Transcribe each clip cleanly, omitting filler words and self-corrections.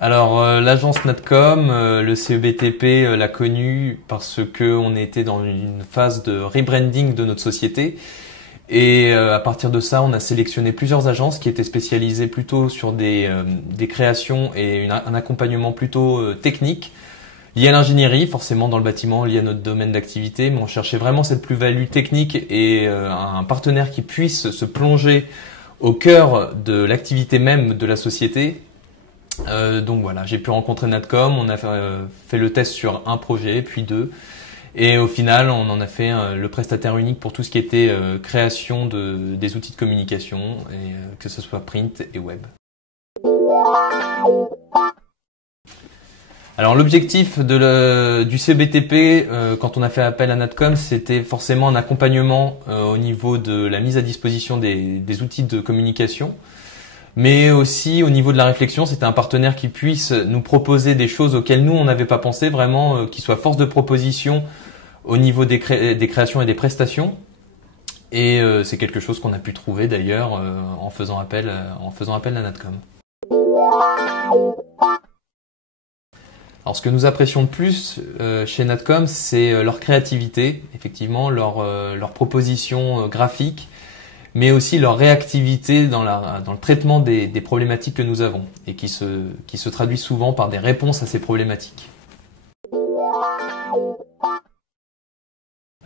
Alors l'agence Natcom, le CEBTP l'a connue parce qu'on était dans une phase de rebranding de notre société et à partir de ça on a sélectionné plusieurs agences qui étaient spécialisées plutôt sur des créations et un accompagnement plutôt technique lié à l'ingénierie, forcément dans le bâtiment, lié à notre domaine d'activité, mais on cherchait vraiment cette plus-value technique et un partenaire qui puisse se plonger au cœur de l'activité même de la société. Donc voilà, j'ai pu rencontrer Natcom, on a fait le test sur un projet, puis deux. Et au final, on en a fait le prestataire unique pour tout ce qui était création des outils de communication, et, que ce soit print et web. Alors l'objectif du CEBTP, quand on a fait appel à Natcom, c'était forcément un accompagnement au niveau de la mise à disposition des outils de communication. Mais aussi au niveau de la réflexion, c'était un partenaire qui puisse nous proposer des choses auxquelles nous on n'avait pas pensé, vraiment qui soit force de proposition au niveau des créations et des prestations. Et c'est quelque chose qu'on a pu trouver d'ailleurs en faisant appel à Natcom. Alors ce que nous apprécions le plus chez Natcom, c'est leur créativité, effectivement, leur proposition graphique, mais aussi leur réactivité dans le traitement des problématiques que nous avons et qui se traduit souvent par des réponses à ces problématiques.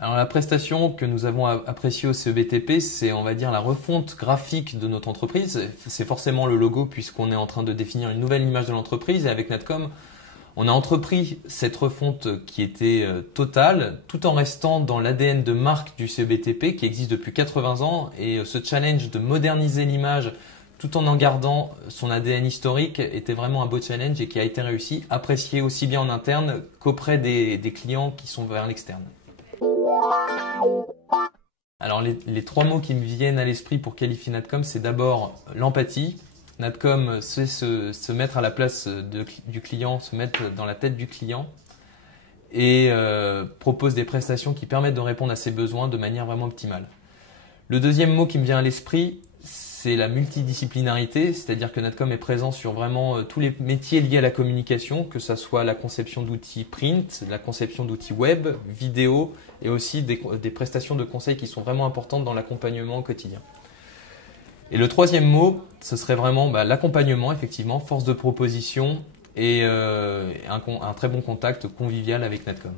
Alors la prestation que nous avons appréciée au CEBTP, c'est on va dire la refonte graphique de notre entreprise. C'est forcément le logo puisqu'on est en train de définir une nouvelle image de l'entreprise et avec Natcom, on a entrepris cette refonte qui était totale, tout en restant dans l'ADN de marque du CEBTP qui existe depuis 80 ans. Et ce challenge de moderniser l'image tout en gardant son ADN historique était vraiment un beau challenge et qui a été réussi, apprécié aussi bien en interne qu'auprès des clients qui sont vers l'externe. Alors les trois mots qui me viennent à l'esprit pour qualifier Natcom, c'est d'abord l'empathie. Natcom sait se mettre à la place du client, se mettre dans la tête du client et propose des prestations qui permettent de répondre à ses besoins de manière vraiment optimale. Le deuxième mot qui me vient à l'esprit, c'est la multidisciplinarité, c'est-à-dire que Natcom est présent sur vraiment tous les métiers liés à la communication, que ce soit la conception d'outils print, la conception d'outils web, vidéo et aussi des prestations de conseils qui sont vraiment importantes dans l'accompagnement au quotidien. Et le troisième mot, ce serait vraiment l'accompagnement, effectivement, force de proposition et un très bon contact convivial avec Natcom.